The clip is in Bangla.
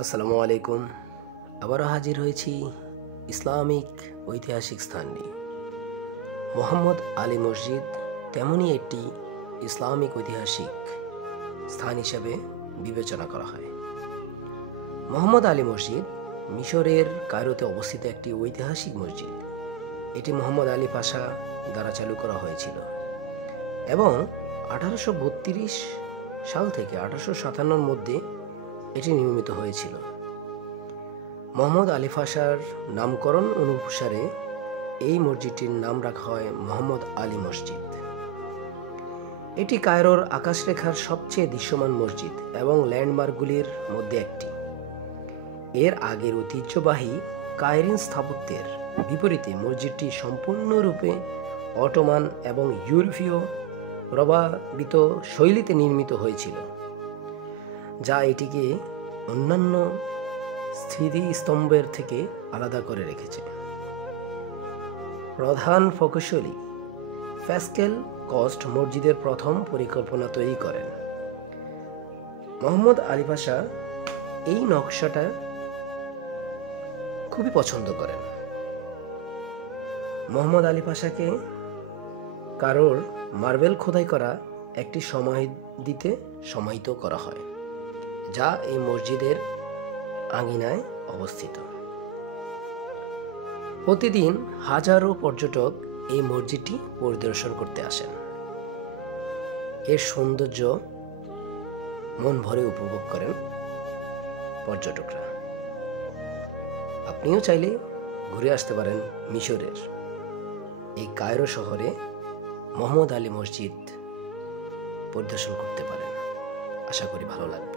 আসসালামু আলাইকুম। আবারও হাজির হয়েছি ইসলামিক ঐতিহাসিক স্থান নিয়ে। মোহাম্মদ আলী মসজিদ তেমনই একটি ইসলামিক ঐতিহাসিক স্থান হিসেবে বিবেচনা করা হয়। মোহাম্মদ আলী মসজিদ মিশরের কায়রোতে অবস্থিত একটি ঐতিহাসিক মসজিদ। এটি মোহাম্মদ আলী পাশা দ্বারা চালু করা হয়েছিল এবং 1832 সাল থেকে 1857 মধ্যে এটি নির্মিত হয়েছিল। মোহাম্মদ আলী পাশার নামকরণ অনুসারে এই মসজিদটির নাম রাখা হয় মোহাম্মদ আলী মসজিদ। এটি কায়রোর আকাশরেখার সবচেয়ে দৃশ্যমান মসজিদ এবং ল্যান্ডমার্কগুলির মধ্যে একটি। এর আগের ঐতিহ্যবাহী কায়রিন স্থাপত্যের বিপরীতে মসজিদটি সম্পূর্ণরূপে অটোমান এবং ইউরোপীয় প্রভাবিত শৈলীতে নির্মিত হয়েছিল, যা এটিকে অন্যান্য স্মৃতিস্তম্ভের থেকে আলাদা করে রেখেছে। প্রধান প্রকৌশলী প্যাসকেল কস্ট মসজিদের প্রথম পরিকল্পনা তৈরি করেন। মোহাম্মদ আলী পাশা এই নকশাটা খুবই পছন্দ করেন। মোহাম্মদ আলী পাশাকে কারোর মার্বেল খোদাই করা একটি সমাধিতে সমাহিত করা হয়, যা এই মসজিদের আঙিনায় অবস্থিত। প্রতিদিন হাজারো পর্যটক এই মসজিদটি পরিদর্শন করতে আসেন। এর সৌন্দর্য মন ভরে উপভোগ করেন পর্যটকরা। আপনিও চাইলে ঘুরে আসতে পারেন মিশরের এই কায়রো শহরে মোহাম্মদ আলী মসজিদ পরিদর্শন করতে পারেন। আশা করি ভালো লাগবে।